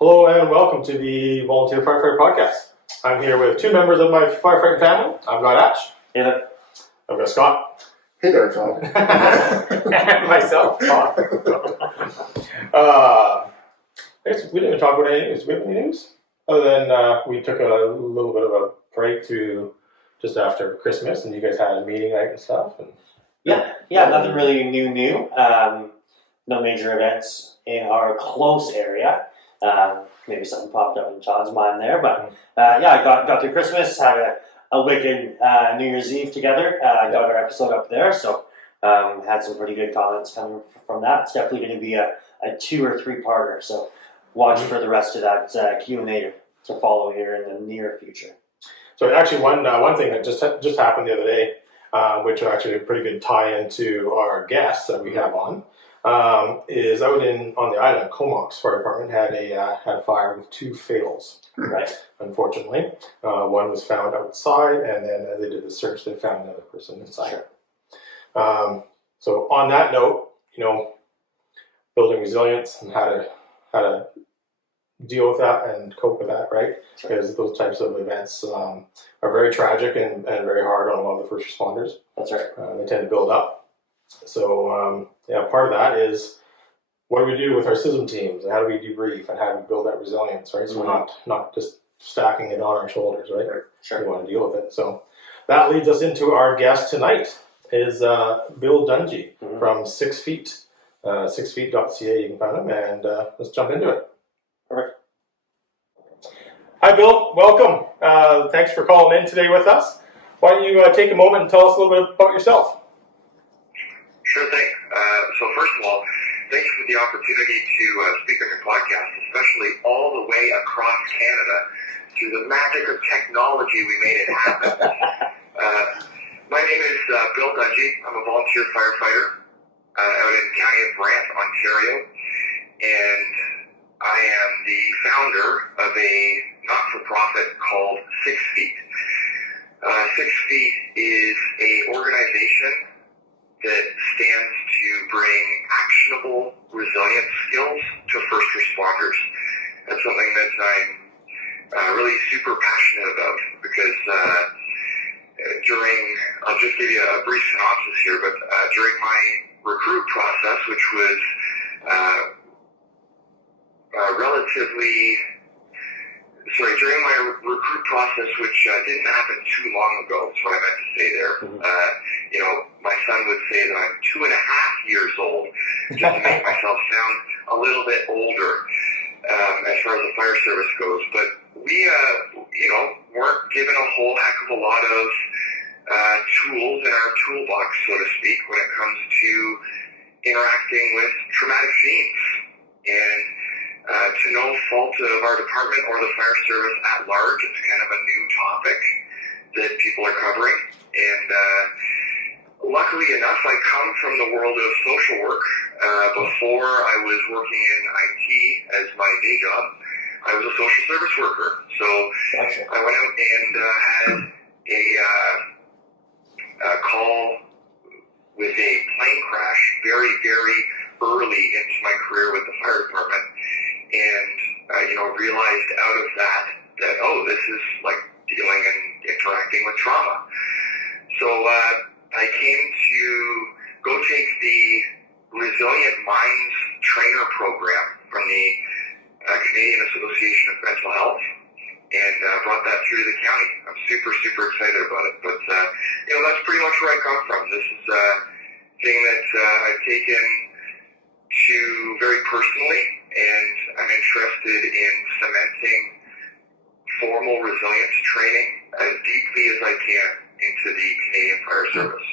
Hello and welcome to the Volunteer Firefighter Podcast. I'm here with two members of my firefighting family. I've got Ash. Hey there. I've got Scott. Hey there, Tom. And myself, Tom. I guess we didn't even talk about any news. Do we have any news? Other than we took a little bit of a break to just after Christmas and you guys had a meeting night and stuff. And Yeah, nothing really new. No major events in our close area. Maybe something popped up in John's mind there, but I got through Christmas, had a wicked New Year's Eve together. Got our episode up there, so had some pretty good comments coming from that. It's definitely going to be a 2 or 3 parter, so watch for the rest of that Q&A to follow here in the near future. so actually one thing that just happened the other day, which are actually a pretty good tie into our guests that we have on, is out on the island, Comox Fire Department had a fire with 2 fatals. Right. Unfortunately, one was found outside, and then as they did the search, they found another person inside. Sure. So on that note, building resilience and how to deal with that and cope with that, right? Sure. Because those types of events are very tragic and very hard on a lot of the first responders. That's right. They tend to build up. So part of that is what do we do with our CISM teams and how do we debrief and how do we build that resilience, right? So we're not just stacking it on our shoulders, right? Sure. We want to deal with it. So that leads us into our guest tonight is Bill Dungey from 6 feet, sixfeet.ca. You can find him, and let's jump into it. Perfect. Hi, Bill. Welcome. Thanks for calling in today with us. Why don't you take a moment and tell us a little bit about yourself? Sure thing. So first of all, thank you for the opportunity to speak on your podcast, especially all the way across Canada. Through the magic of technology, we made it happen. My name is Bill Dungey. I'm a volunteer firefighter out in the County of Brant, Ontario, and I am the founder of a not-for-profit called 6 Feet. 6 Feet is an organization that stands to bring actionable resilience skills to first responders. That's something that I'm really super passionate about because I'll just give you a brief synopsis here, but during my recruit process, which was during my recruit process, which didn't happen too long ago, is what I meant to say there. My son would say that I'm 2.5 years old, just to make myself sound a little bit older as far as the fire service goes. But we, weren't given a whole heck of a lot of tools in our toolbox, so to speak, when it comes to interacting with traumatic scenes. And to no fault of our department or the fire service at large, it's kind of a new topic that people are covering. And luckily enough, I come from the world of social work. Before I was working in IT as my day job, I was a social service worker. So Gotcha. I went out and had a call with a plane crash very, very early into my career with the fire department. And, realized out of that, this is like dealing and interacting with trauma. So I came to go take the Resilient Minds Trainer Program from the Canadian Association of Mental Health and brought that through the county. I'm super, super excited about it. But, that's pretty much where I come from. This is a thing that I've taken to very personally, and I'm interested in cementing formal resilience training as deeply as I can into the Canadian Fire Service.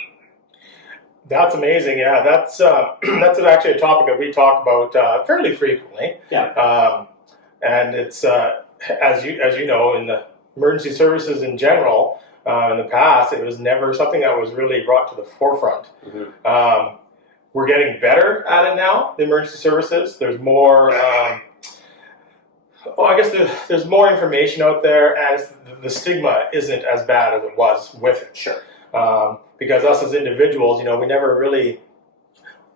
That's amazing. Yeah, that's actually a topic that we talk about fairly frequently. Yeah. And it's as you know, in the emergency services in general, in the past, it was never something that was really brought to the forefront. We're getting better at it now, the emergency services. There's more, there's more information out there, and the stigma isn't as bad as it was with it. Sure. Because us as individuals, we never really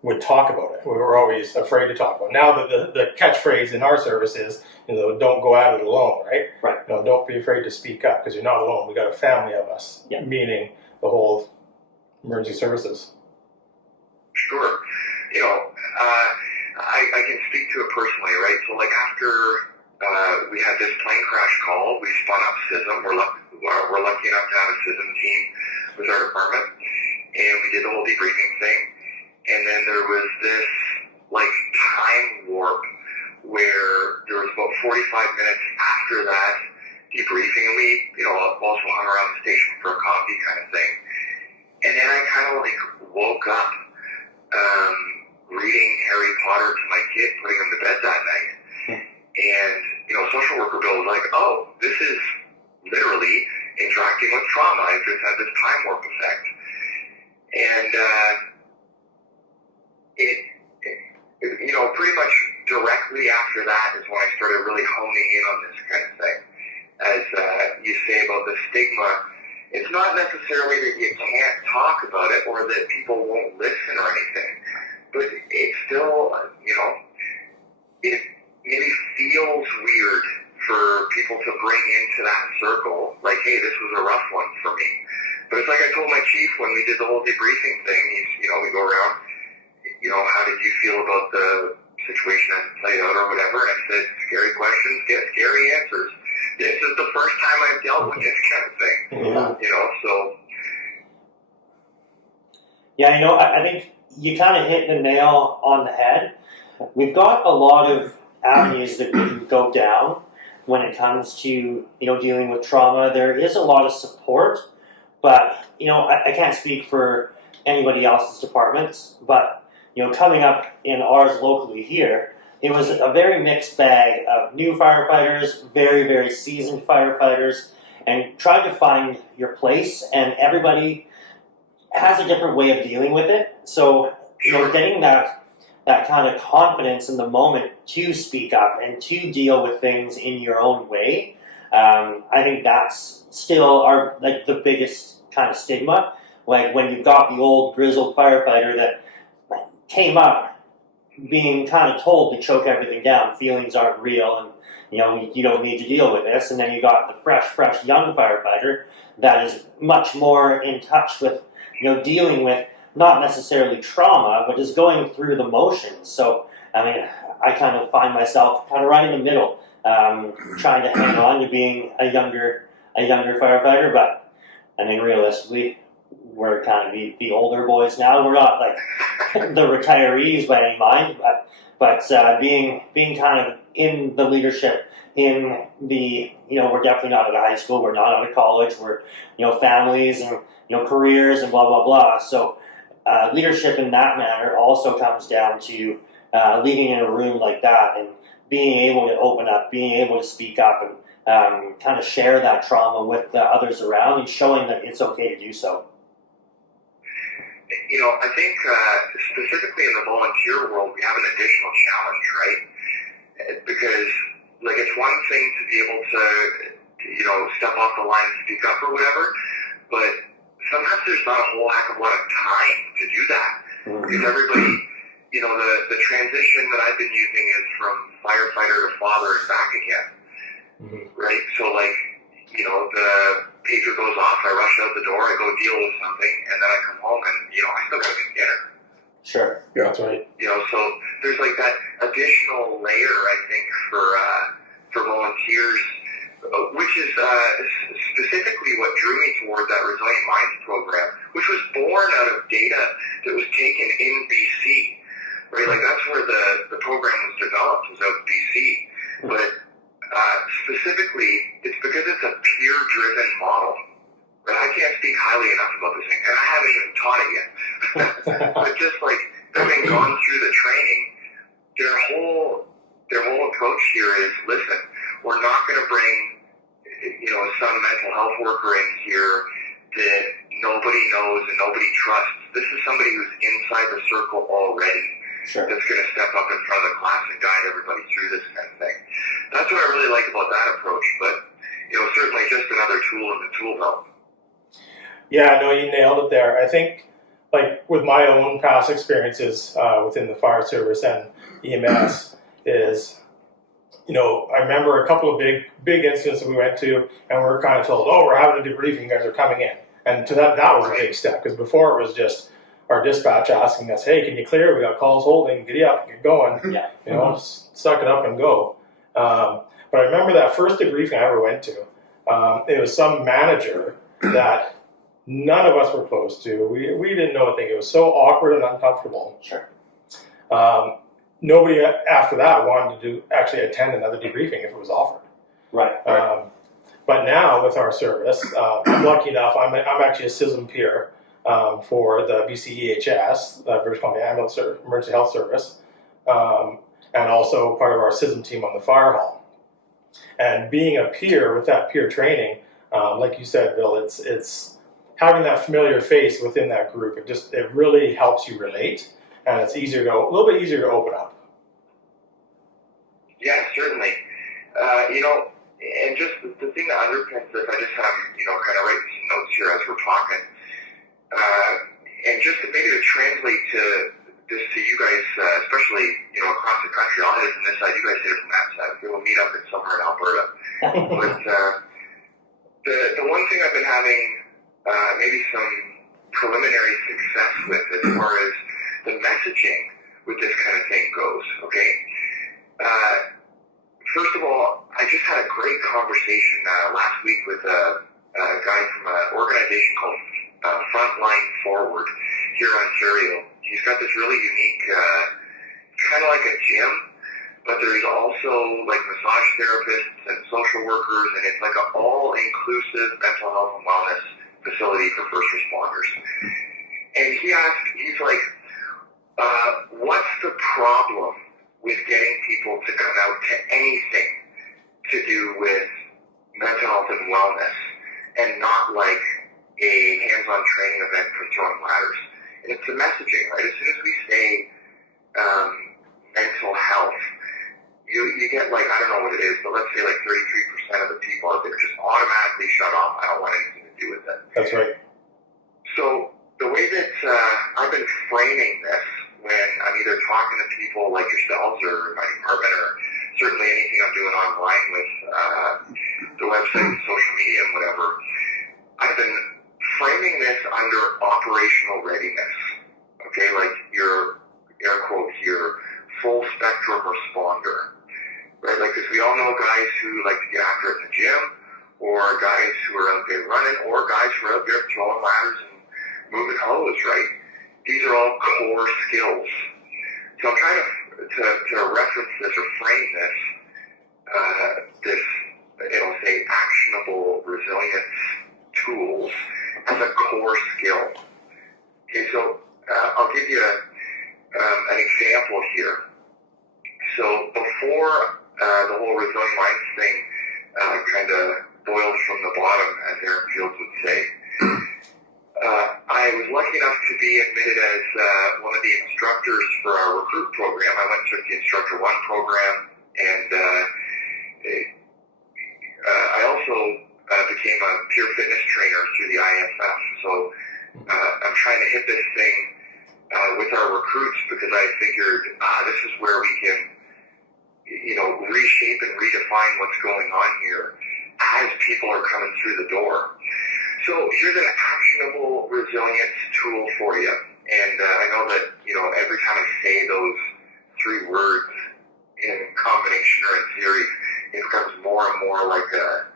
would talk about it. We were always afraid to talk about it. Now the catchphrase in our service is, don't go at it alone, right? Right. Don't be afraid to speak up because you're not alone. We got a family of us, meaning the whole emergency services. Sure. I can speak to it personally, right? So like after we had this plane crash call, we spun up CISM. We're lucky enough to have a CISM team with our department, and we did the whole debriefing thing. And then there was this like time warp where there was about 45 minutes after that debriefing, and we also hung around the station for a coffee kind of thing. And then I kind of like woke up reading Harry Potter to my kid, putting him to bed that night. And, social worker Bill was like, oh, this is literally interacting with trauma. I've just had this time warp effect. And pretty much directly after that is when I started really honing in on this kind of thing. As you say about the stigma, it's not necessarily that you can't talk about it or that people won't listen or anything, but it's still, it maybe feels weird for people to bring into that circle, like, hey, this was a rough one for me. But it's like I told my chief when we did the whole debriefing thing, we go around, how did you feel about the situation as it played out or whatever? And I said, scary questions get scary answers. This is the first time I've dealt with this kind of thing. So. Yeah, I think you kind of hit the nail on the head. We've got a lot of avenues that we can go down when it comes to, dealing with trauma. There is a lot of support, but, I can't speak for anybody else's departments, but, coming up in ours locally here, it was a very mixed bag of new firefighters, very, very seasoned firefighters, and trying to find your place, and everybody has a different way of dealing with it. So, getting that kind of confidence in the moment to speak up and to deal with things in your own way, I think that's still the biggest kind of stigma. Like when you've got the old grizzled firefighter that came up being kind of told to choke everything down, feelings aren't real, and you don't need to deal with this. And then you got the fresh young firefighter that is much more in touch with dealing with not necessarily trauma, but is going through the motions. So I kind of find myself kind of right in the middle, trying to hang on to being a younger firefighter. But realistically, we're kind of the older boys now. We're not like the retirees by any mind, but being kind of in the leadership, in the we're definitely not out of high school, we're not out of college, we're families and careers and blah blah blah. So leadership in that manner also comes down to leading in a room like that and being able to open up, being able to speak up, and kind of share that trauma with the others around and showing that it's okay to do so. I think specifically in the volunteer world, we have an additional challenge, right? Because, it's one thing to be able to, step off the line and speak up or whatever, but sometimes there's not a whole heck of a lot of time to do that. Because everybody, the transition that I've been using is from firefighter to father and back again, right? So, the pager goes off, I rush out the door, I go deal with something, and then I come home and, I still gotta make dinner. Sure. Yeah, that's right. So there's that additional layer, I think, for volunteers, which is specifically what drew me toward that Resilient Minds program, which was born out of data that was taken in BC, right? That's where the program was developed, was out of BC. But specifically, it's because it's a peer-driven model. But I can't speak highly enough about this thing, and I haven't even taught it yet. But just having gone through the training, their whole approach here is, listen, we're not going to bring some mental health worker in here that nobody knows and nobody trusts. This is somebody who's inside the circle already. Sure. That's going to step up in front of the class and guide everybody through this kind of thing. That's what I really like about that approach, but certainly just another tool in the tool belt. Yeah, no, you nailed it there. I think like with my own past experiences within the fire service and EMS is, I remember a couple of big incidents that we went to, and we were kind of told, "Oh, we're having a debriefing. You guys are coming in." And to that was a big step, because before it was just our dispatch asking us, "Hey, can you clear? We got calls holding. Giddy up, get going. Yeah. Suck it up and go." But I remember that first debriefing I ever went to. It was some manager that none of us were close to. We didn't know a thing. It was so awkward and uncomfortable. Sure. Nobody after that wanted to actually attend another debriefing if it was offered. Right. But now with our service, I'm lucky enough. I'm actually a CISM peer for the BCEHS, the British Columbia Ambulance Emergency Health Service, and also part of our CISM team on the fire hall. And being a peer with that peer training, like you said, Bill, it's having that familiar face within that group. It really helps you relate, and it's a little bit easier to open up. Yeah, certainly. And just the thing that underpins this, I just have, kind of writing some notes here as we're talking. And just maybe to translate this to you guys, especially, across the country, I'll hit it from this side, you guys hit it from that side. We'll meet up in somewhere in Alberta. But the one thing I've been having maybe some preliminary success with as far as the messaging with this kind of thing goes, okay? First of all, I just had a great conversation last week with a guy from an organization called Frontline Forward here in Ontario. He's got this really unique, kind of like a gym, but there's also like massage therapists and social workers, and it's like an all-inclusive mental health and wellness facility for first responders. And he's like, what's the problem with getting people to come out to anything to do with mental health and wellness, and not like a hands-on training event for throwing ladders? And it's the messaging, right? As soon as we say mental health, you get like, I don't know what it is, but let's say like 33% of the people out there just automatically shut off. I don't want anything to do with it. That's right. So the way that I've been framing this when I'm either talking to people like yourselves or my department, or certainly anything I'm doing online with the website and social media and whatever, I've been framing this under operational readiness. Okay, like your, air quotes, your full spectrum responder, right? Like, because we all know guys who like to get after it in the gym, or guys who are out there running, or guys who are out there throwing ladders and moving hose, right? These are all core skills. So I'm trying to reference this or frame this, say actionable resilience tools as a core skill. Okay, so I'll give you an example here. So before the whole resilient minds thing kind of boiled from the bottom, as Aaron Fields would say, I was lucky enough to be admitted as one of the instructors for our recruit program. I went through the Instructor 1 program, and I also became a peer fitness trainer through the IFF. So I'm trying to hit this thing with our recruits, because I figured this is where we can, reshape and redefine what's going on here as people are coming through the door. So here's an actionable resilience tool for you. And I know that, every time I say those three words in combination or in series, it becomes more and more like a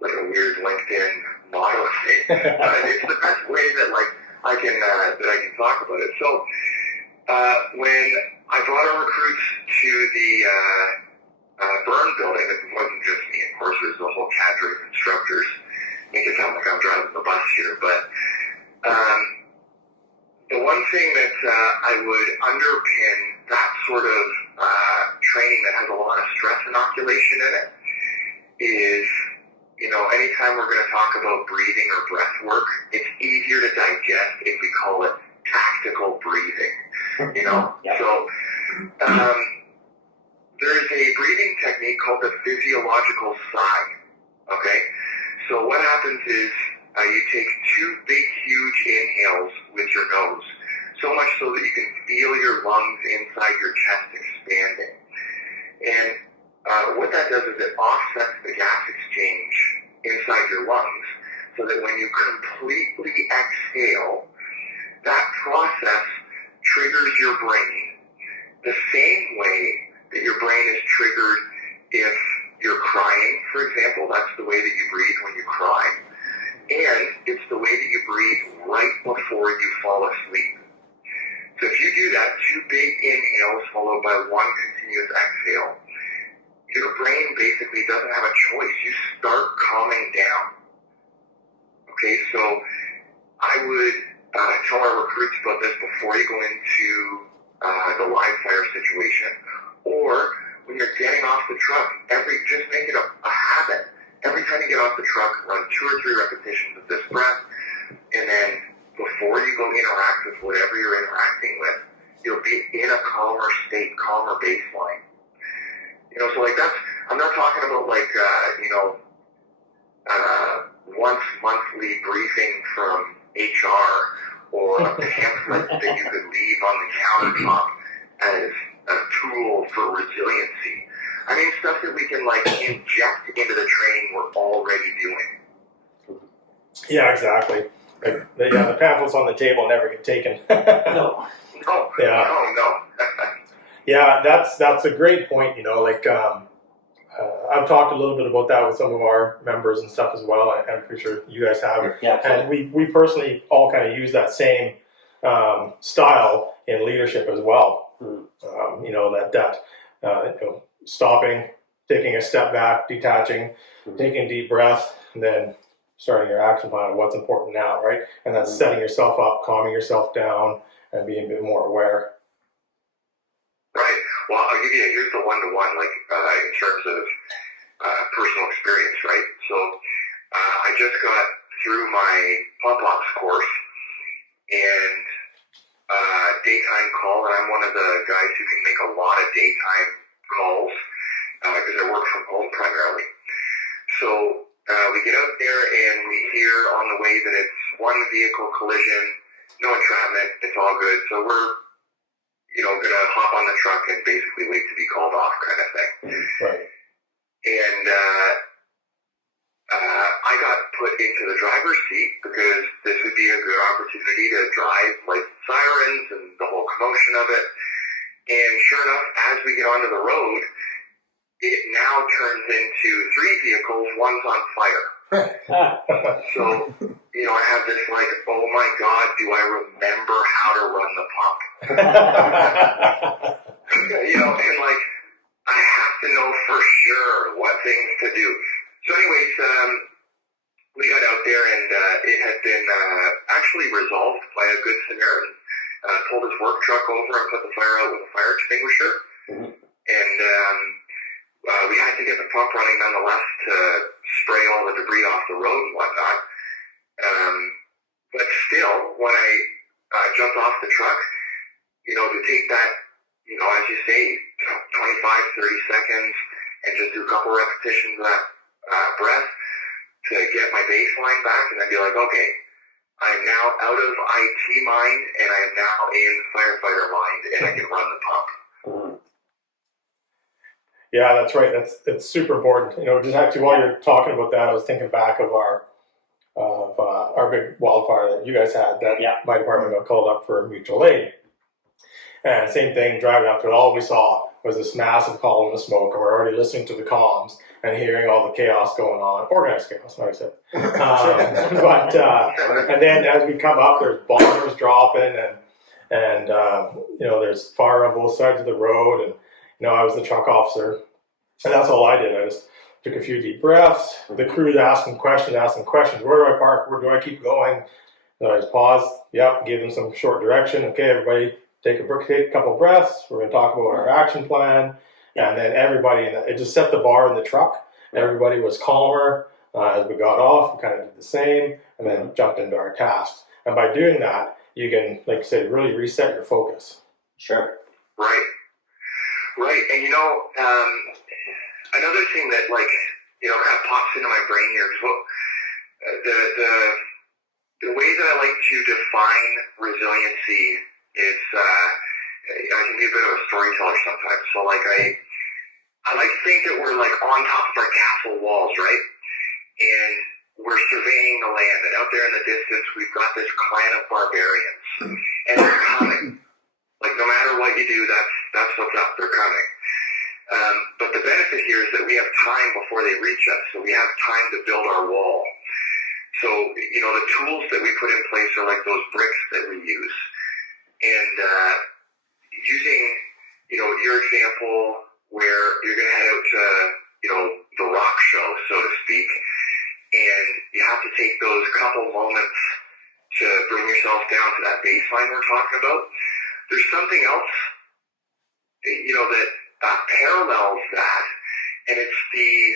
weird LinkedIn motto thing. It's the best way that I can talk about it. So when I brought our recruits to the burn building, it wasn't just me, of course, there's a whole cadre of instructors. Make it sound like I'm driving the bus here, but the one thing that I would underpin that sort of training that has a lot of stress inoculation in it is, anytime we're going to talk about breathing or breath work, it's easier to digest if we call it tactical breathing, Yep. So there's a breathing technique called the physiological sigh, okay? So what happens is you take 2 big, huge inhales with your nose, so much so that you can feel your lungs inside your chest expanding. And what that does is it offsets the gas exchange inside your lungs, so that when you completely exhale, that process triggers your brain the same way that your brain is triggered if you're crying, for example. That's the way that you breathe when you cry. And it's the way that you breathe right before you fall asleep. So if you do that, 2 big inhales followed by 1 continuous exhale, your brain basically doesn't have a choice. You start calming down. Okay, so I would tell our recruits about this before you go into the live fire situation, or when you're getting off the truck. Just make it a habit. Every time you get off the truck, run 2 or 3 repetitions of this breath, and then before you go interact with whatever you're interacting with, you'll be in a calmer state, calmer baseline. So like I'm not talking about like, once monthly briefing from HR or a pamphlet that you could leave on the countertop as a tool for resiliency. I mean, stuff that we can like inject into the training we're already doing. Yeah, exactly. The pamphlets on the table never get taken. No. No. Yeah, that's a great point. I've talked a little bit about that with some of our members and stuff as well. I'm pretty sure you guys have. Yeah. And we personally all kind of use that same style in leadership as well. Stopping, taking a step back, detaching, taking a deep breath, and then starting your action plan of what's important now, right? And that's setting yourself up, calming yourself down, and being a bit more aware. Right. Well, I'll give you, here's the one-to-one, in terms of personal experience, right? So I just got through my pump ops course, and daytime call, and I'm one of the guys who can make a lot of daytime calls because I work from home primarily. So we get out there and we hear on the way that it's 1 vehicle collision, no entrapment, it's all good. So we're going to hop on the truck and basically wait to be called off kind of thing. Right. And I got put into the driver's seat because this would be a good opportunity to drive like sirens and the whole commotion of it. And sure enough, as we get onto the road, it now turns into 3 vehicles, one's on fire. So, I have this like, oh my God, do I remember how to run the pump? And like, I have to know for sure what things to do. So anyways, we got out there and it had been actually resolved by a good Samaritan. Pulled his work truck over and put the fire out with a fire extinguisher. And we had to get the pump running nonetheless to spray all the debris off the road and whatnot. But still, when I jumped off the truck, to take that, as you say, 25, 30 seconds and just do a couple repetitions of that breath to get my baseline back and then be like, okay, I'm now out of IT mind and I'm now in firefighter mind and I can run the pump. Yeah, that's right. It's super important. Just actually while you're talking about that, I was thinking back of our big wildfire that you guys had that my department got called up for mutual aid. And same thing, driving up to it, all we saw was this massive column of smoke, and we're already listening to the comms and hearing all the chaos going on, organized chaos, like I said. And then as we come up, there's bombers dropping, and there's fire on both sides of the road, and I was the truck officer, and that's all I did. I just took a few deep breaths. The crew's asking questions. Where do I park? Where do I keep going? And I just paused. Gave them some short direction. Okay, everybody, take a couple breaths. We're going to talk about our action plan. And then everybody, it just set the bar in the truck. Everybody was calmer. As we got off, we kind of did the same, and then jumped into our tasks. And by doing that, you can, like you said, really reset your focus. Sure. Right. And another thing that kind of pops into my brain here is the the way that I like to define resiliency is, I can be a bit of a storyteller sometimes. So like I like to think that we're like on top of our castle walls, right? And we're surveying the land, and out there in the distance, we've got this clan of barbarians, and they're coming. Like no matter what you do, that's what's up. They're coming. But the benefit here is that we have time before they reach us, so we have time to build our wall. So, the tools that we put in place are like those bricks that we use. And using, your example where you're going to head out to, the rock show, so to speak, and you have to take those couple moments to bring yourself down to that baseline we're talking about. There's something else, that parallels that, and it's the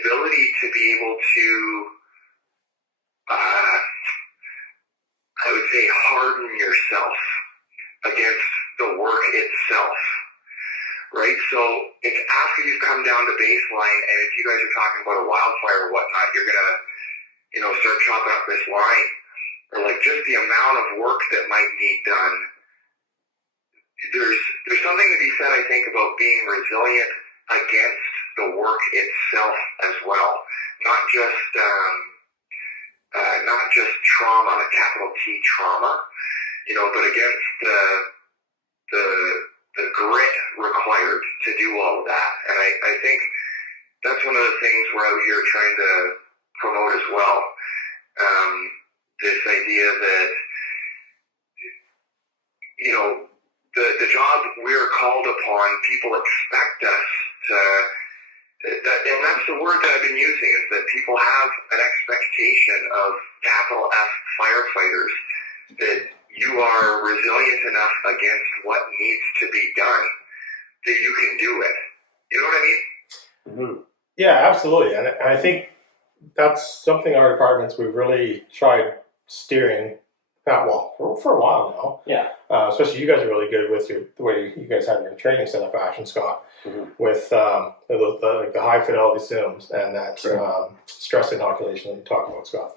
ability to be able to, I would say, harden yourself against the work itself, right? So it's after you've come down to baseline, and if you guys are talking about a wildfire or whatnot, you're gonna, start chopping up this line, or like just the amount of work that might need done. There's something to be said, I think, about being resilient against the work itself as well, not just trauma, capital T trauma, but against the grit required to do all of that. And I think that's one of the things we're out here trying to promote as well. This idea that, the job we're called upon, people expect us to, and that's the word that I've been using, is that people have an expectation of capital F firefighters, that you are resilient enough against what needs to be done that you can do it. You know what I mean? Mm-hmm. Yeah, absolutely. And I think that's something our departments, we've really tried steering for a while now. Yeah. Especially you guys are really good with the way you guys have your training set up, Ash and Scott, with the high fidelity sims and that stress inoculation that you talk about, Scott.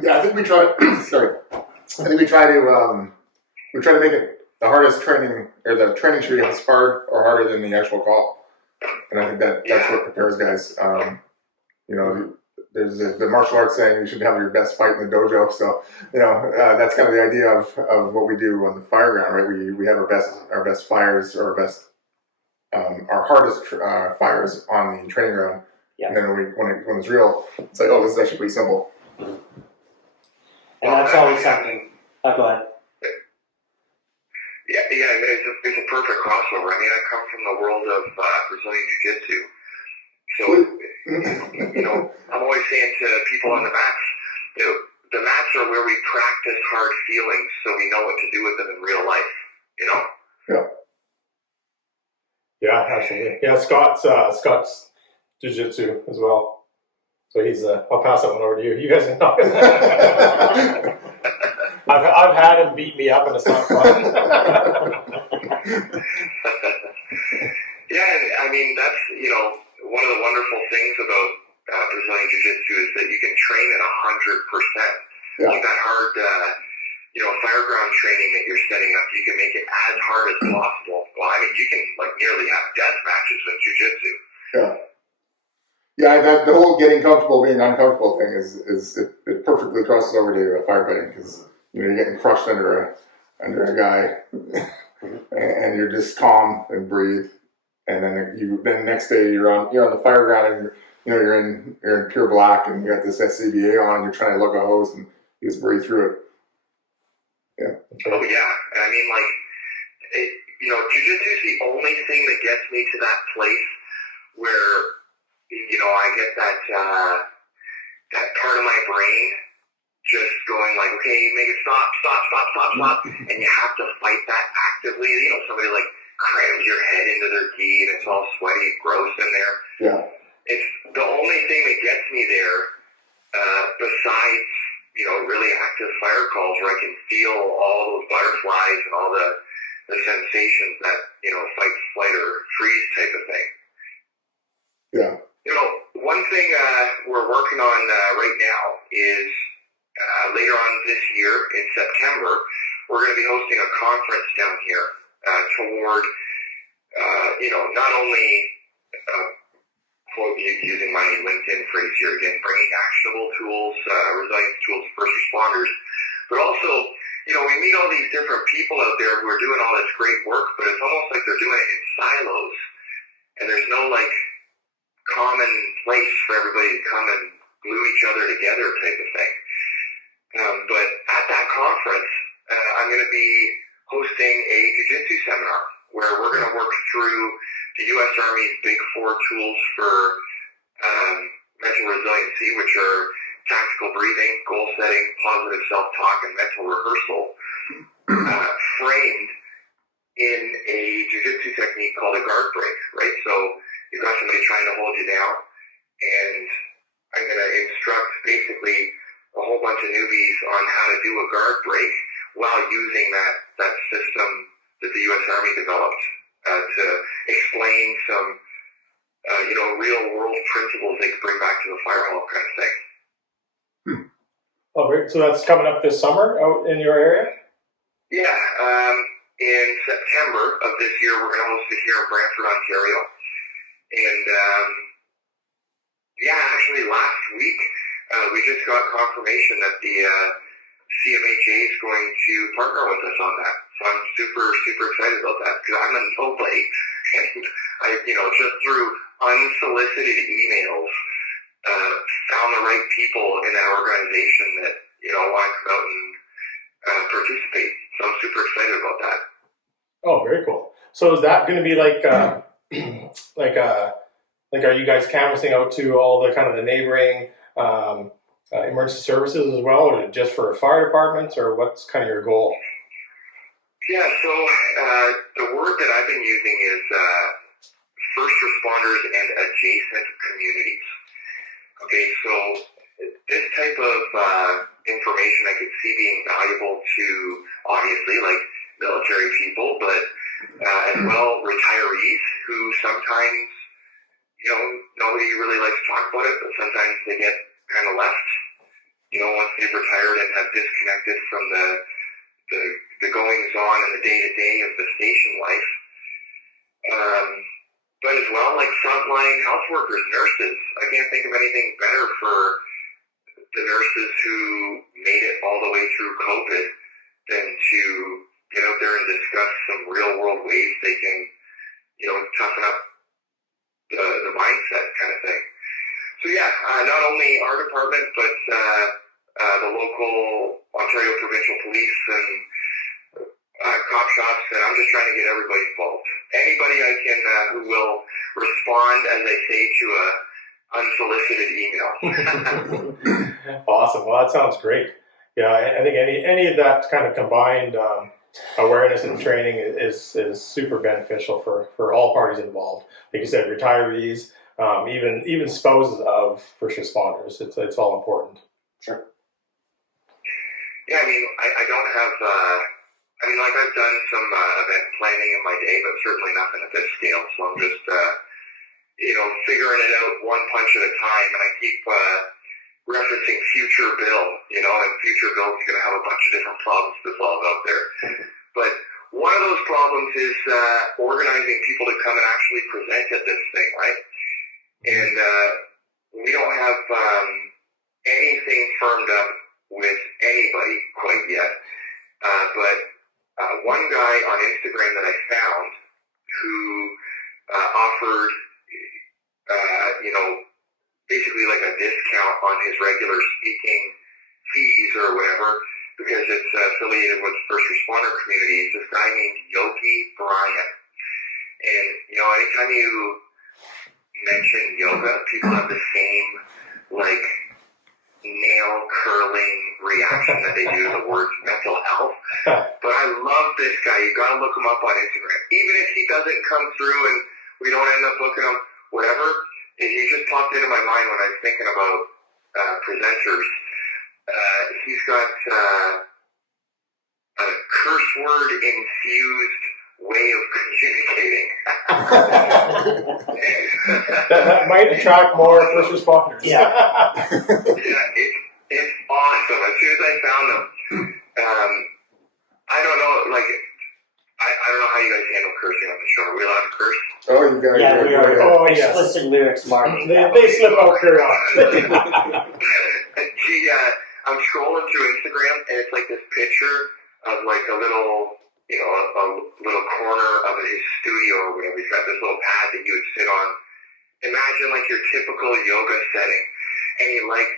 Yeah, I think we try. Sorry, I think we try to make it the hardest training, or the training should be as hard or harder than the actual call, and I think that's what prepares guys. There's the martial arts saying you should have your best fight in the dojo. So, that's kind of the idea of what we do on the fire ground, right? We have our best fires, or our hardest fires on the training ground. Yeah. And then when it's real, it's like, oh, this is actually pretty simple. And that's always something. Go ahead. Yeah, it's a perfect crossover. I mean, I come from the world of Brazilian Jiu-Jitsu. So, I'm always saying to people on the mats, the mats are where we practice hard feelings so we know what to do with them in real life, Yeah. Yeah, absolutely. Yeah, Scott's jiu-jitsu as well. So he's, I'll pass that one over to you. You guys can talk. I've had him beat me up and it's not fun. Yeah, and I mean, that's, one of the wonderful things about Brazilian Jiu-Jitsu is that you can train at 100%. Like that hard, fireground training that you're setting up, you can make it as hard as possible. Well, I mean, you can nearly have death matches in Jiu-Jitsu. Yeah, the whole getting comfortable being uncomfortable thing it perfectly crosses over to firefighting, because you're getting crushed under a guy, and you're just calm and breathe. And then next day you're on the fire ground, and you're in pure black, and you got this SCBA on, and you're trying to lug a hose, and you just breathe through it. Yeah. Oh yeah, and I mean, Jiu-Jitsu is the only thing that gets me to that place where I get that part of my brain just going like, okay, make it stop, and you have to fight that actively. Somebody like crams your head into their gi, and it's all sweaty and gross in there. Yeah. It's the only thing that gets me there, besides, really active fire calls where I can feel all those butterflies and all the sensations that, fight, flight, or freeze type of thing. Yeah. One thing we're working on right now is later on this year in September, we're going to be hosting a conference down here toward, not only, quote, using my LinkedIn phrase here again, bringing actionable tools, resilience tools to first responders, but also, we meet all these different people out there who are doing all this great work, but it's almost like they're doing it in silos, and there's no, common place for everybody to come and glue each other together type of thing. But at that conference, I'm going to be hosting a jiu-jitsu seminar where we're going to work through the U.S. Army's Big Four tools for mental resiliency, which are tactical breathing, goal setting, positive self-talk, and mental rehearsal, framed in a jiu-jitsu technique called a guard break, right? So you've got somebody trying to hold you down, and I'm going to instruct basically a whole bunch of newbies on how to do a guard break while using that system that the U.S. Army developed to explain some, real-world principles they could bring back to the fire hall kind of thing. Oh, great. So that's coming up this summer out in your area? Yeah. In September of this year, we're going to host it here in Brantford, Ontario. And, actually last week, we just got confirmation that the CMHA is going to partner with us on that. So I'm super, super excited about that because I'm a nobody. And I, just through unsolicited emails, found the right people in that organization that, want to come out and participate. So I'm super excited about that. Oh, very cool. So is that going to be like are you guys canvassing out to all the kind of the neighboring emergency services as well, or just for fire departments, or what's kind of your goal? Yeah, so the word that I've been using is first responders and adjacent communities. Okay, so this type of information I could see being valuable to, obviously, military people, but as well retirees who sometimes, nobody really likes to talk about it, but sometimes they get kind of left, once they've retired and have disconnected from the goings-on and the day-to-day of the station life. But as well, frontline health workers, nurses. I can't think of anything better for the nurses who made it all the way through COVID than to get out there and discuss some real-world ways they can, toughen up the mindset kind of thing. So yeah, not only our department, but the local Ontario Provincial Police and cop shops, and I'm just trying to get everybody involved. Anybody I can who will respond, as they say, to a unsolicited email. Awesome. Well, that sounds great. Yeah, I think any of that kind of combined awareness and training is super beneficial for all parties involved. Like you said, retirees, even spouses of first responders. It's all important. Sure. Yeah, I don't have. I've done some event planning in my day, but certainly nothing at this scale. So I'm just, figuring it out one punch at a time. And I keep referencing Future Bill, and Future Bill is going to have a bunch of different problems to solve out there. But one of those problems is organizing people to come and actually present at this thing, right? And we don't have anything firmed up with anybody quite yet. But one guy on Instagram that I found who offered, basically like a discount on his regular speaking fees or whatever, because it's affiliated with first responder communities, this guy named Yogi Bryan. And, anytime you mention yoga, people have the same, nail-curling reaction that they do to the words mental health. But I love this guy. You got to look him up on Instagram. Even if he doesn't come through and we don't end up booking him, whatever, he just popped into my mind when I was thinking about presenters. He's got a curse word infused way of communicating. that might attract more first responders. Yeah. Yeah, it's awesome. As soon as I found them, I don't know, like, I don't know how you guys handle cursing on the show. Are we allowed to curse? Oh, you guys Yeah, we are. Oh, yes. Explicit lyrics marketing. They slip out periodically. I'm scrolling through Instagram, and it's like this picture of like a little, you know, a little corner of his studio or whatever. He's got this little pad that you would sit on. Imagine like your typical yoga setting, and he like,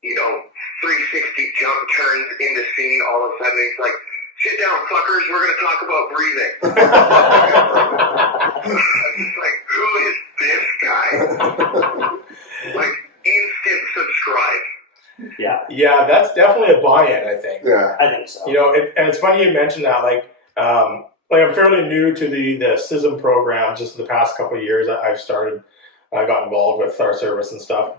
you know, 360 jump turns into scene. All of a sudden, he's like, "Sit down, fuckers. We're going to talk about breathing." I'm just like, who is this guy? Like, instant subscribe. Yeah, that's definitely a buy-in, I think. Yeah. I think so. You know, and it's funny you mentioned that. Like I'm fairly new to the CISM program. Just the past couple of years, I got involved with our service and stuff.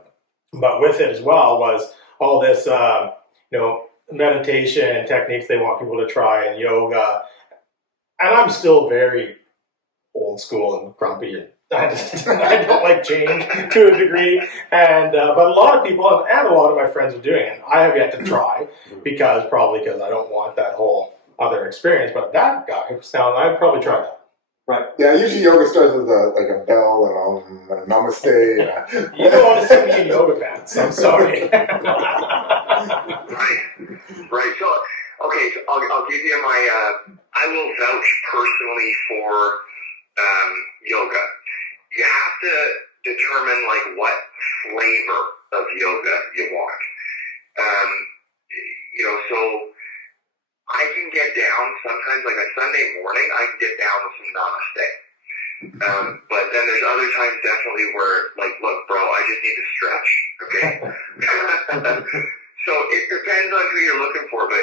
But with it as well was all this, you know, meditation techniques they want people to try and yoga. And I'm still very old school and grumpy, and I don't like change to a degree. And but a lot of people and a lot of my friends are doing it. I have yet to try because I don't want that whole other experience. But that guy, I'd probably try that. Right. Yeah, usually yoga starts with a bell and a namaste. And You don't want to see me in yoga pants. I'm sorry. Right. So, okay, so I'll give you my, I will vouch personally for yoga. You have to determine, like, what flavor of yoga you want. You know, so I can get down sometimes, like a Sunday morning, I can get down with some namaste. But then there's other times definitely where, like, look, bro, I just need to stretch, okay? So it depends on who you're looking for, but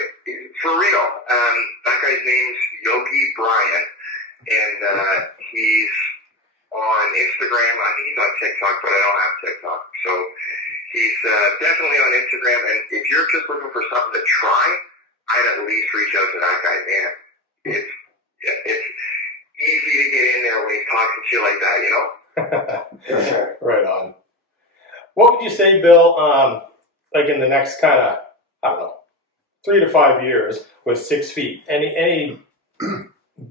for real, that guy's name's Yogi Brian, and he's on Instagram. I think he's on TikTok, but I don't have TikTok. So he's definitely on Instagram, and if you're just looking for something to try, I'd at least reach out to that guy, man. It's easy to get in there when he's talking shit like that, you know? For sure. Right on. What would you say, Bill, like in the next kind of, I don't know, 3 to 5 years with 6 feet? Any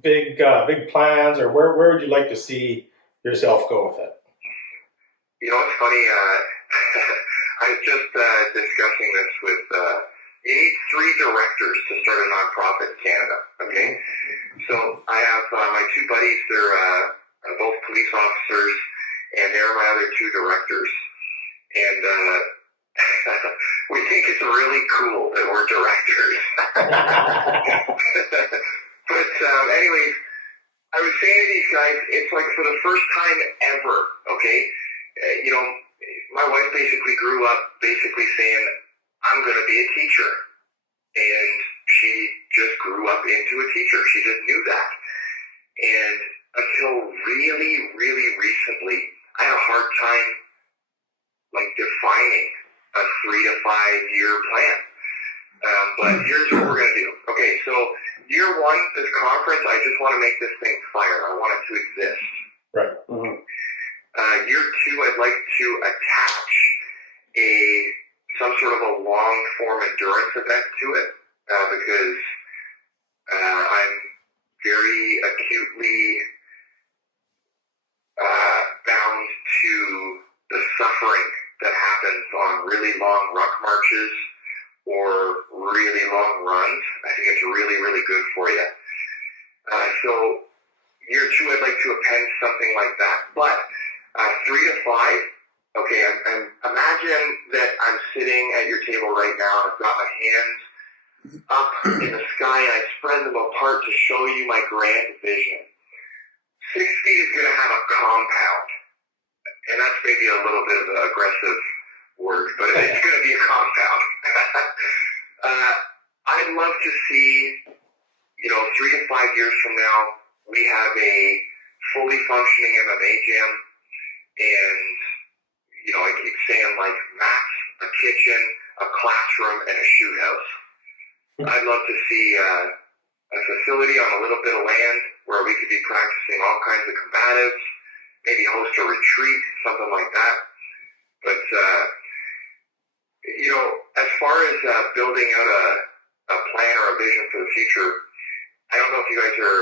big plans, or where would you like to see yourself go with it? You know, it's funny. I was just discussing this with, you need 3 directors to start a nonprofit in Canada, okay? So I have my 2 buddies, they're both police officers, and they're my other 2 directors. And we think it's really cool that we're directors. But anyways, I was saying to these guys, it's like for the first time ever, okay? You know, my wife basically grew up saying, I'm going to be a teacher. And she just grew up into a teacher. She just knew that. And until really, really recently, I had a hard time, like, defining a 3 to 5 year plan. But here's what we're going to do. Okay, so year 1, this conference, I just want to make this thing fire. I want it to exist. Right. Mm-hmm. Year 2, I'd like to attach some sort of a long-form endurance event to it because I'm very acutely bound to the suffering that happens on really long ruck marches or really long runs. I think it's really, really good for you. So year 2, I'd like to append something like that. But 3 to 5, okay, imagine that I'm sitting at your table right now. I've got my hands up in the sky, and I spread them apart to show you my grand vision. 6 feet is going to have a compound, and that's maybe a little bit of an aggressive word, but it's going to be a compound. I'd love to see, you know, 3 to 5 years from now, we have a fully functioning MMA gym, and, you know, I keep saying, like, mats, a kitchen, a classroom, and a shoot house. I'd love to see a facility on a little bit of land where we could be practicing all kinds of combatives, maybe host a retreat, something like that. But, you know, as far as building out a plan or a vision for the future. I don't know if you guys are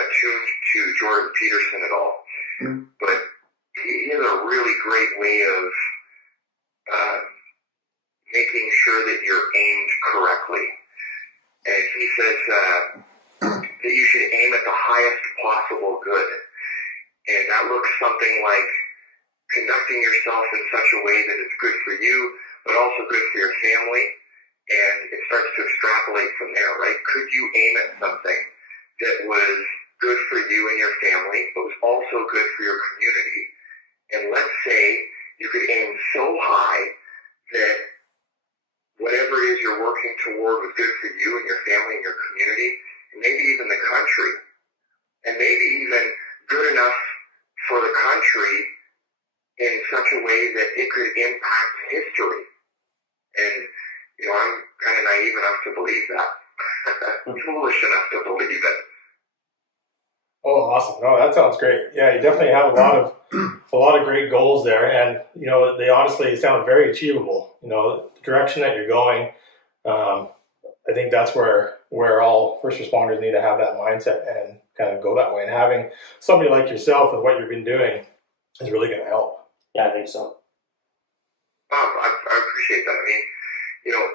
attuned to Jordan Peterson at all, but he has a really great way of making sure that you're aimed correctly. And he says that you should aim at the highest possible good. And that looks something like conducting yourself in such a way that it's good for you, but also good for your family. And it starts to extrapolate from there, right? Could you aim at something that was good for you and your family, but was also good for your community? And let's say you could aim so high that whatever it is you're working toward was good for you and your family and your community, and maybe even the country, and maybe even good enough for the country in such a way that it could impact history. And, you know, I'm kind of naive enough to believe that. Foolish enough to believe it. Oh, awesome! No, that sounds great. Yeah, you definitely have a lot of great goals there, and you know they honestly sound very achievable. You know, the direction that you're going, I think that's where all first responders need to have that mindset and kind of go that way. And having somebody like yourself with what you've been doing is really going to help. Yeah, I think so. I appreciate that. I mean, you know,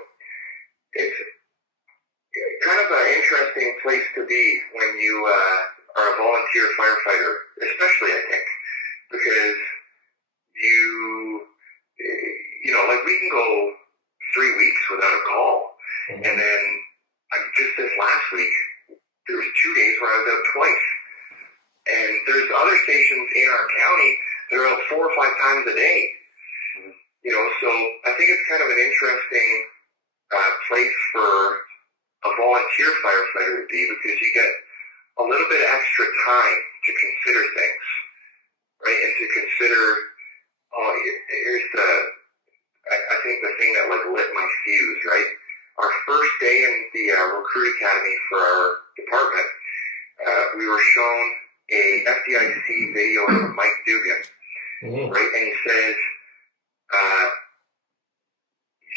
it's kind of an interesting place to be when you are a volunteer firefighter, especially, I think, because you know, like we can go 3 weeks without a call. And then just this last week, there was 2 days where I was out twice. And there's other stations in our county that are out 4 or 5 times a day. You know, so I think it's kind of an interesting place for a volunteer firefighter to be, because you get a little bit of extra time to consider things, right? And to consider, here's I think the thing that like lit my fuse, right? Our first day in the recruit academy for our department, we were shown a FDIC video of Mike Dugan, right? And he says,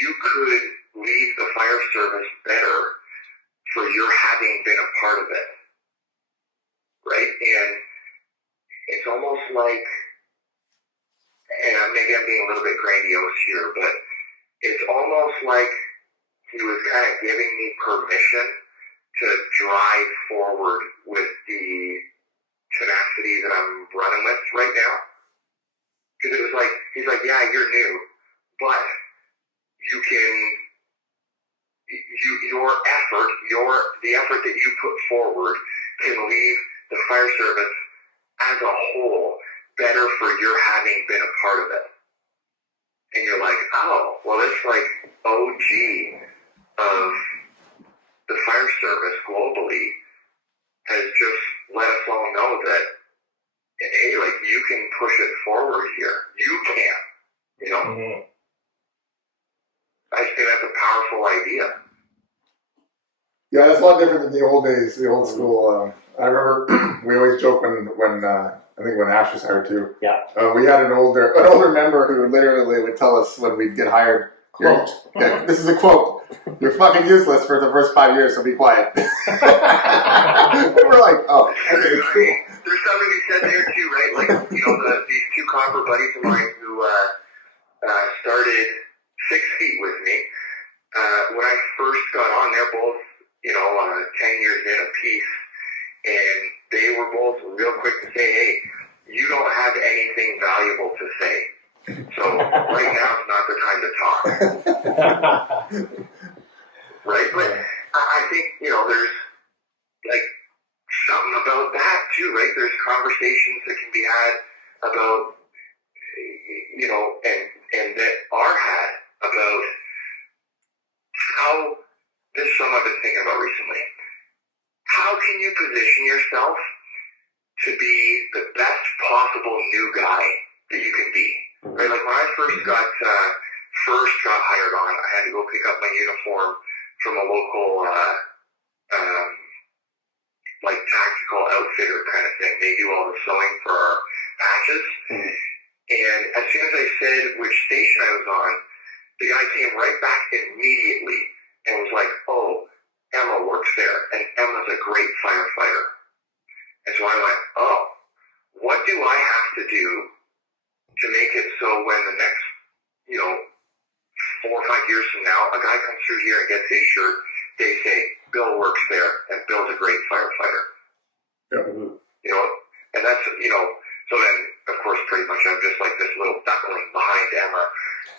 you could leave the fire service better for your having been a part of it, right? And it's almost like, and maybe I'm being a little bit grandiose here, but it's almost like he was kind of giving me permission to drive forward with the tenacity that I'm running with right now. Because it was like, he's like, yeah, you're new, but you can, the effort that you put forward can leave the fire service as a whole better for your having been a part of it. And you're like, oh, well, it's like OG of the fire service globally has just let us all know that, hey, like, you can push it forward here. You can, you know? I think that's a powerful idea. Yeah, it's a lot different than the old days, the old school. I remember we always joke when I think when Ash was hired too. Yeah. We had an older member who literally would tell us when we'd get hired. Quote. Yeah, this is a quote. You're fucking useless for the first 5 years, so be quiet. We're like, oh, okay, cool. There's something to be said there too, right? Like, you know, these two copper buddies of mine who started 6 Feet with me. When I first got on, they're both, you know, 10 years in apiece, and they were both real quick to say, hey, you don't have anything valuable to say. So right now is not the time to talk. Right? But I think, you know, there's like something about that too, right? There's conversations that can be had about, you know, and that are had about how, this is something I've been thinking about recently. How can you position yourself to be the best possible new guy that you can be? Right? Like when I first got hired on, I had to go pick up my uniform from a local like tactical outfitter kind of thing. They do all the sewing for our patches. And as soon as I said which station I was on, the guy came right back immediately and was like, oh, Emma works there, and Emma's a great firefighter. And so I went, oh, what do I have to do to make it so when the next, 4 or 5 years from now, a guy comes through here and gets his shirt, they say, Bill works there, and Bill's a great firefighter. Yeah. And that's, so then, of course, pretty much I'm just like this little duckling behind Emma,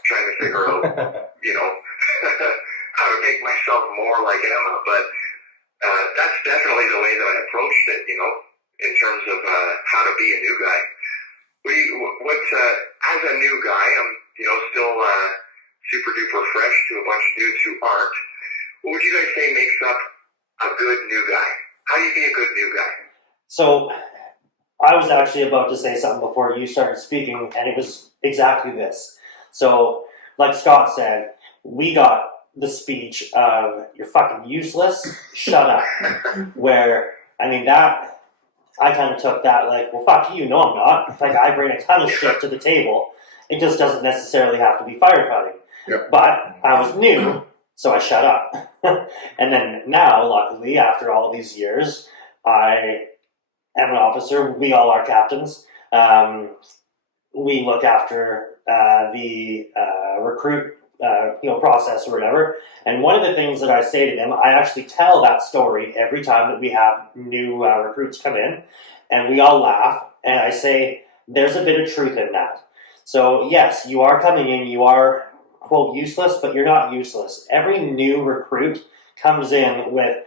trying to figure out, how to make myself more like Emma. But that's definitely the way that I approached it, in terms of how to be a new guy. As a new guy, I'm, still super duper fresh to a bunch of dudes who aren't. What would you guys say makes up a good new guy? How do you be a good new guy? So I was actually about to say something before you started speaking, and it was exactly this. So, like Scott said, we got the speech of, you're fucking useless, shut up. Where, that, I kind of took that like, well, fuck you, no I'm not. Like, I bring a ton of shit to the table. It just doesn't necessarily have to be firefighting. Yep. But I was new, so I shut up. And then now, luckily, after all of these years, I am an officer. We all are captains. We look after the recruit process or whatever. And one of the things that I say to them, I actually tell that story every time that we have new recruits come in, and we all laugh. And I say, there's a bit of truth in that. So yes, you are coming in, you are, quote, useless, but you're not useless. Every new recruit comes in with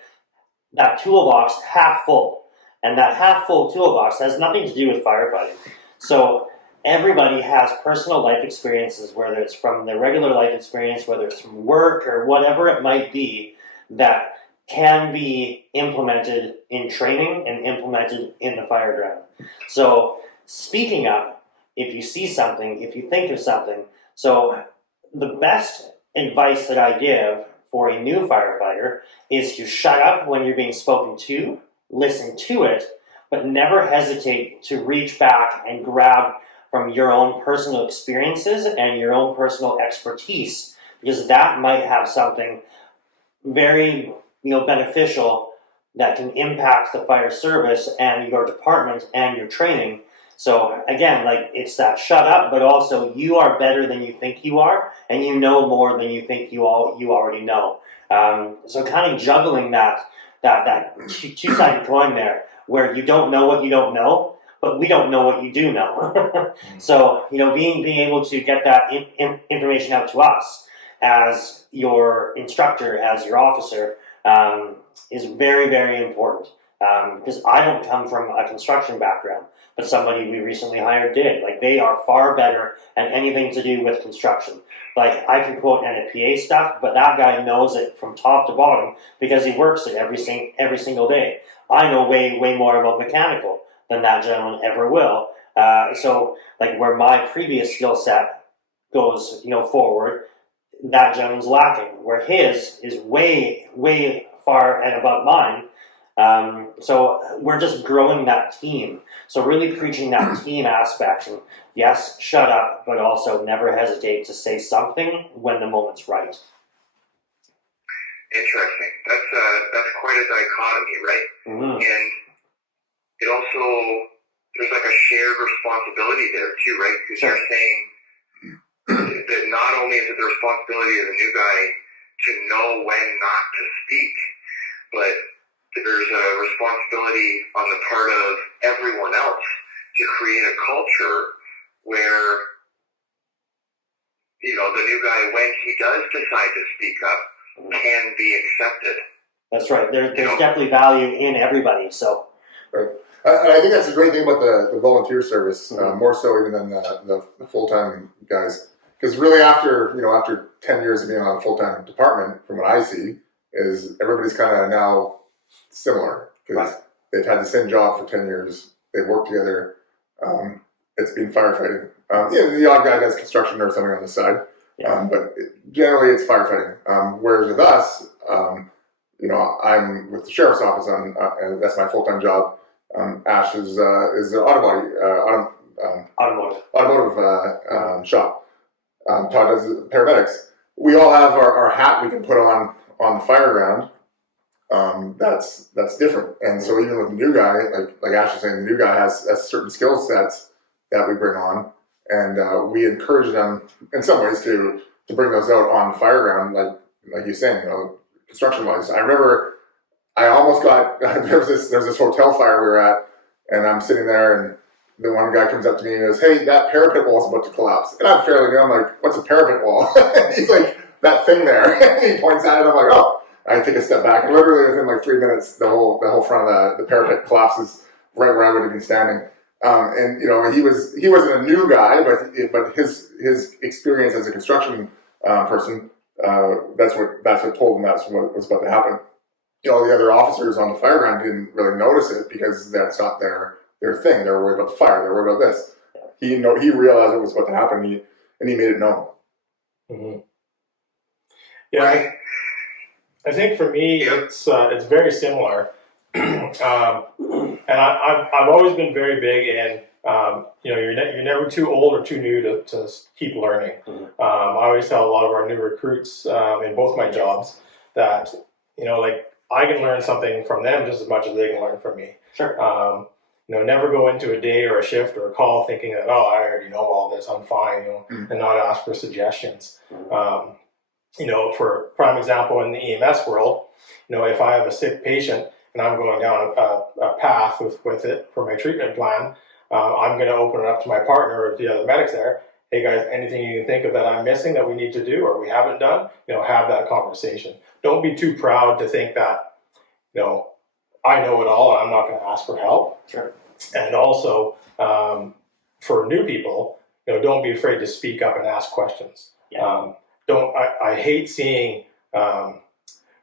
that toolbox half full. And that half full toolbox has nothing to do with firefighting. So everybody has personal life experiences, whether it's from their regular life experience, whether it's from work or whatever it might be, that can be implemented in training and implemented in the fire ground. So speaking up, if you see something, if you think of something, so the best advice that I give for a new firefighter is to shut up when you're being spoken to, listen to it, but never hesitate to reach back and grab from your own personal experiences and your own personal expertise, because that might have something very beneficial that can impact the fire service and your department and your training. So again, like, it's that shut up, but also you are better than you think you are, and you know more than you think you already know. So kind of juggling that two-sided coin there, where you don't know what you don't know, but we don't know what you do know. So being able to get that information out to us as your instructor, as your officer, is very, very important. Because I don't come from a construction background, but somebody we recently hired did. Like, they are far better at anything to do with construction. Like, I can quote NFPA stuff, but that guy knows it from top to bottom because he works it every single day. I know way more about mechanical than that gentleman ever will. So, like, where my previous skill set goes, forward, that gentleman's lacking. Where his is way far and above mine. So we're just growing that team. So really preaching that team aspect. And yes, shut up, but also never hesitate to say something when the moment's right. Interesting. That's quite a dichotomy, right? Mm-hmm. And it also, there's like a shared responsibility there too, right? Because Sure. you're saying that not only is it the responsibility of the new guy to know when not to speak, but there's a responsibility on the part of everyone else to create a culture where, the new guy, when he does decide to speak up, can be accepted. That's right. There's definitely value in everybody. So. Right. And I think that's the great thing about the volunteer service, more so even than the full-time guys. Because really after 10 years of being on a full-time department, from what I see, is everybody's kind of now similar. Because they've had the same job for 10 years. They've worked together. It's been firefighting. The odd guy does construction or something on the side. But generally it's firefighting. Whereas with us, I'm with the sheriff's office and that's my full-time job. Ash is an automotive shop. Todd does paramedics. we all have our hat we can put on the fire ground. That's different. And so even with the new guy, like Ash was saying, the new guy has certain skill sets that we bring on, and we encourage them in some ways to bring those out on the fire ground, like you're saying, construction wise. I remember I almost got there's this hotel fire we were at, and I'm sitting there, and the one guy comes up to me and goes, "Hey, that parapet wall's about to collapse." And I'm fairly new. I'm like, "What's a parapet wall?" He's like, "That thing there." And he points at it. I'm like, "Oh." I take a step back, and literally within like 3 minutes, the whole front of the parapet collapses right where I would have been standing. And he wasn't a new guy, but his experience as a construction person, that's what told him that's what was about to happen. The other officers on the fire ground didn't really notice it because that's not their thing. They're worried about the fire. They're worried about this. He realized what was about to happen, and he made it known. Mm-hmm. Yeah. I think for me, it's very similar, and I've always been very big in you're never too old or too new to keep learning. I always tell a lot of our new recruits in both my jobs that I can learn something from them just as much as they can learn from me. Sure. Never go into a day or a shift or a call thinking that I already know all this, I'm fine, and not ask for suggestions. For prime example, in the EMS world, if I have a sick patient and I'm going down a path with it for my treatment plan, I'm going to open it up to my partner or the other medics there. Hey guys, anything you can think of that I'm missing that we need to do or we haven't done, have that conversation. Don't be too proud to think that, I know it all and I'm not going to ask for help. Sure. And also, for new people, don't be afraid to speak up and ask questions. Yeah. I hate seeing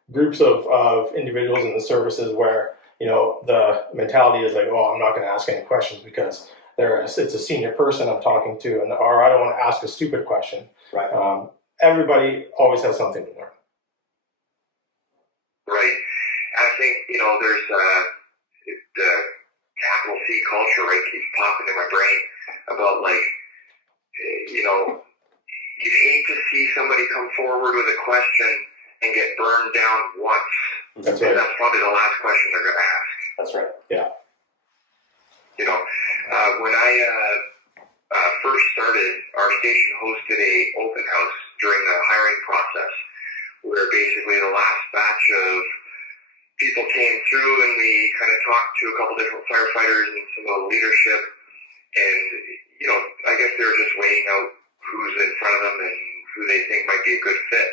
groups of individuals in the services where the mentality is like, I'm not going to ask any questions because it's a senior person I'm talking to, or I don't want to ask a stupid question. Right. Everybody always has something to learn. Right. I think there's the capital C culture, right, keeps popping in my brain about you'd hate to see somebody come forward with a question and get burned down once. That's right. And that's probably the last question they're going to ask. That's right. Yeah. When I first started, our station hosted a open house during the hiring process where basically the last batch of people came through and we kind of talked to a couple different firefighters and some of the leadership. And, I guess they were just weighing out who's in front of them and who they think might be a good fit.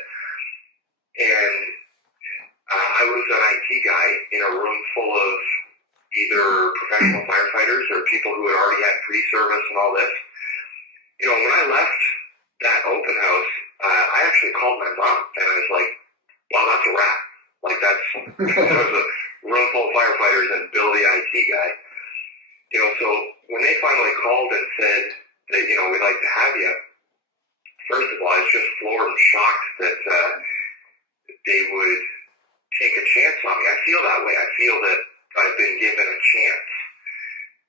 And I was an IT guy in a room full of either professional firefighters or people who had already had pre-service and all this. When I left that open house, I actually called my mom and I was like, wow, that's a wrap. That was a room full of firefighters and Bill, the IT guy. So when they finally called and said that, we'd like to have you, first of all, I was just floored and shocked that they would take a chance on me. I feel that way. I feel that I've been given a chance.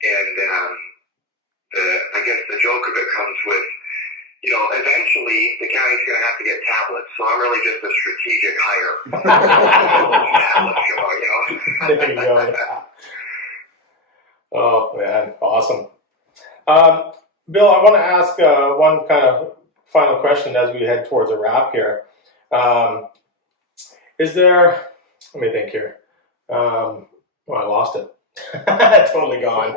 And I guess the joke of it comes with, eventually the county's going to have to get tablets, so I'm really just a strategic hire. Tablets come out, There you go. Oh, man. Awesome. Bill, I want to ask one kind of final question as we head towards a wrap here. Is there, let me think here. I lost it. Totally gone.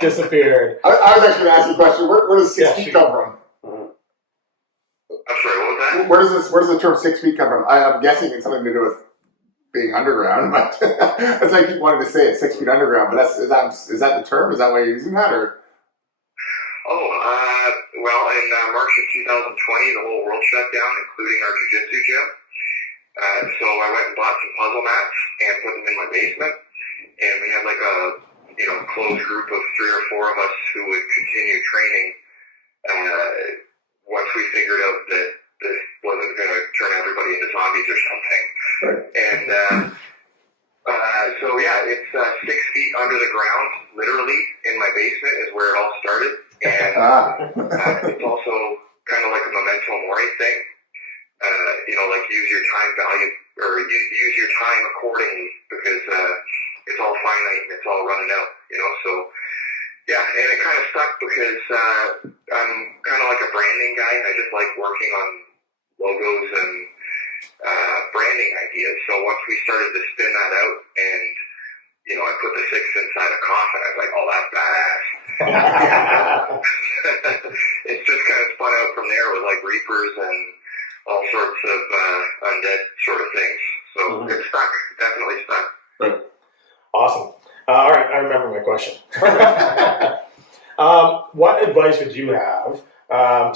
Disappeared. I was actually going to ask you a question. Where does 6 feet come from? I'm sorry, what was that? Where does the term 6 feet come from? I'm guessing it's something to do with being underground, but that's like I keep wanting to say it's 6 feet underground. But is that the term? Is that why you're using that, or? Well, in March of 2020, the whole world shut down, including our jiu-jitsu gym. So I went and bought some puzzle mats and put them in my basement. And we had a closed group of 3 or 4 of us who would continue training once we figured out that this wasn't going to turn everybody into zombies or something. Right. And so yeah, it's 6 feet under the ground, literally in my basement is where it all started. And it's also kind of like a memento mori. right thing. Like use your time value, or use your time accordingly, because it's all finite and it's all running out, so yeah, and it kind of stuck because I'm kind of like a branding guy. I just like working on logos and branding ideas. So once we started to spin that out, and I put the 6 inside a coffin, I was like, oh, that's badass. It's just kind of spun out from there with like reapers and all sorts of undead sort of things. So It stuck, definitely stuck. Right. Awesome. All right, I remember my question. What advice would you have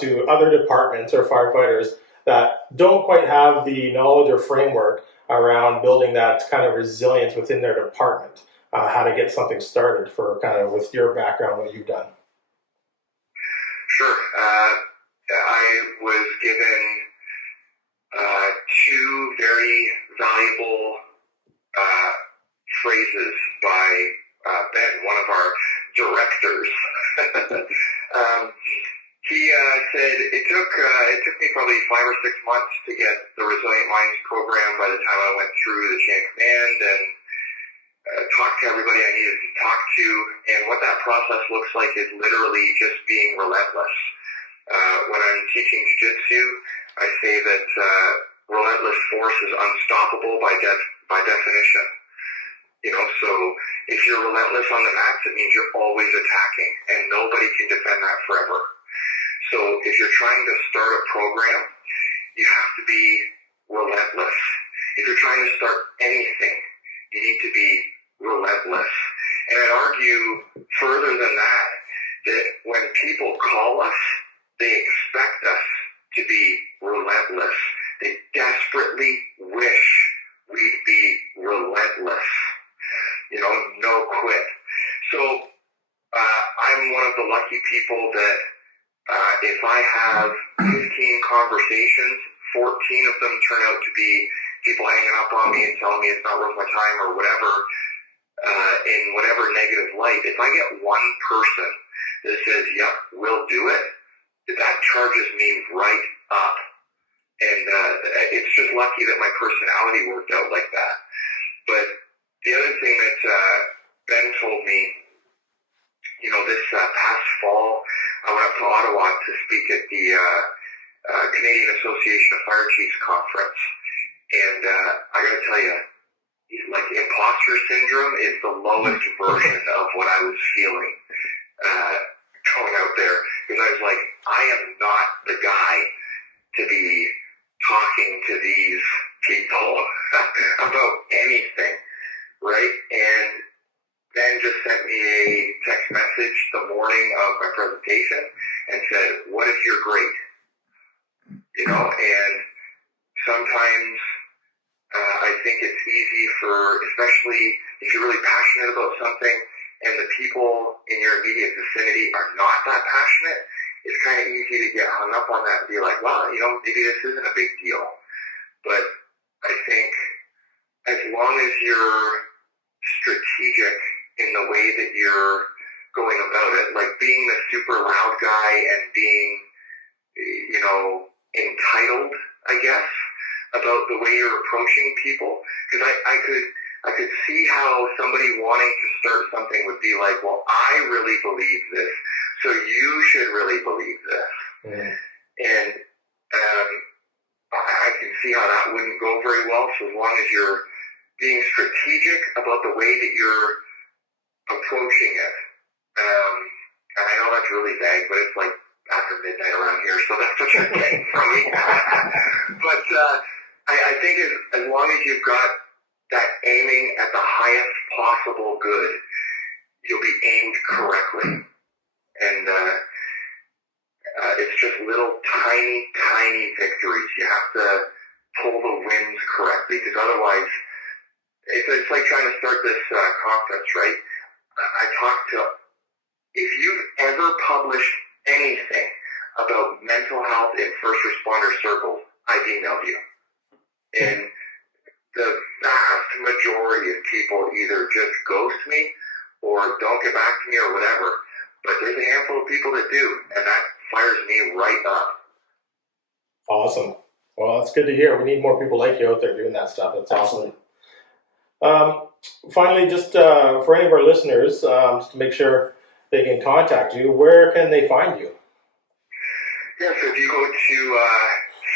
to other departments or firefighters that don't quite have the knowledge or framework around building that kind of resilience within their department? How to get something started for kind of with your background, what you've done? Sure. I was given 2 very valuable phrases by Ben, one of our directors. He said it took me probably 5 or 6 months to get the Resilient Minds program by the time I went through the chain of command and talked to everybody I needed to talk to. And what that process looks like is literally just being relentless. When I'm teaching jiu-jitsu, I say that relentless force is unstoppable by definition. So if you're relentless on the mats, it means you're always attacking, and nobody can defend that forever. So if you're trying to start a program, you have to be relentless. If you're trying to start anything, you need to be relentless. And I'd argue further than that when people call us, they expect us to be relentless. They desperately wish we'd be relentless. No quit. So I'm one of the lucky people that if I have 15 conversations, 14 of them turn out to be people hanging up on me and telling me it's not worth my time or whatever, in whatever negative light. If I get one person that says, yep, we'll do it, that charges me right up. And it's just lucky that my personality worked out like that. But the other thing that Ben told me, this past fall, I went up to Ottawa to speak at the Canadian Association of Fire Chiefs Conference. And I got to tell you, like imposter syndrome is the lowest version of what I was feeling going out there. Because I was like, I am not the guy to be talking to these people about anything, right? And Ben just sent me a text message the morning of my presentation and said, what if you're great? And sometimes I think it's easy for, especially if you're really passionate about something and the people in your immediate vicinity are not that passionate, it's kind of easy to get hung up on that and be like, well, maybe this isn't a big deal. But I think as long as you're strategic in the way that you're going about it, like being the super loud guy and being, entitled, I guess, about the way you're approaching people. Because I could see how somebody wanting to start something would be like, well, I really believe this, so you should really believe this. Mm. And I can see how that wouldn't go very well. So as long as you're being strategic about the way that you're approaching it, and I know that's really vague, but it's like after midnight around here, so that's what you're getting from me. But I think as long as you've got that aiming at the highest possible good, you'll be aimed correctly. And it's just little tiny victories. You have to pull the wins correctly, because otherwise, it's like trying to start this conference, right? I talked to, if you've ever published anything about mental health in first responder circles, I've emailed you. And the vast majority of people either just ghost me or don't get back to me or whatever. But there's a handful of people that do, and that fires me right up. Awesome. Well, that's good to hear. We need more people like you out there doing that stuff. That's awesome. Finally, just for any of our listeners, just to make sure they can contact you, where can they find you? Yeah, so if you go to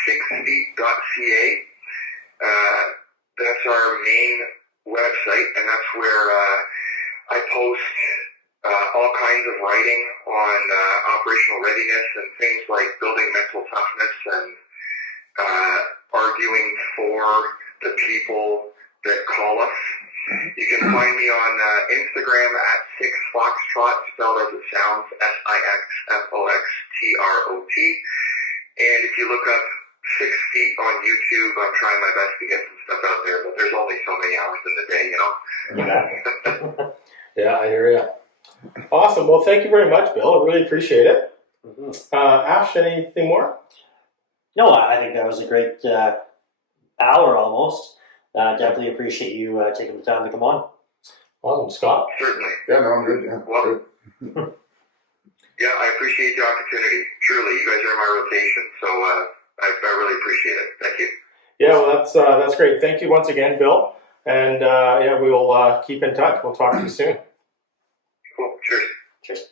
sixfeet.ca, that's our main website, and that's where I post all kinds of writing on operational readiness and things like building mental toughness and arguing for the people that call us. You can find me on Instagram at 6foxtrot, spelled as it sounds, SIXFOXTROT. And if you look up 6 Feet on YouTube, I'm trying my best to get some stuff out there, but there's only so many hours in the day, you know? Yeah, I hear you. Awesome. Well, thank you very much, Bill. I really appreciate it. Ash, anything more? No, I think that was a great hour almost. Definitely appreciate you taking the time to come on. Awesome. Scott? Certainly. Yeah, no, I'm good. Yeah, Well, good. yeah, I appreciate the opportunity. Truly, you guys are in my rotation, so I really appreciate it. Thank you. Yeah, well, that's great. Thank you once again, Bill. And yeah, we will keep in touch. We'll talk to you soon. Cool. Cheers. Cheers.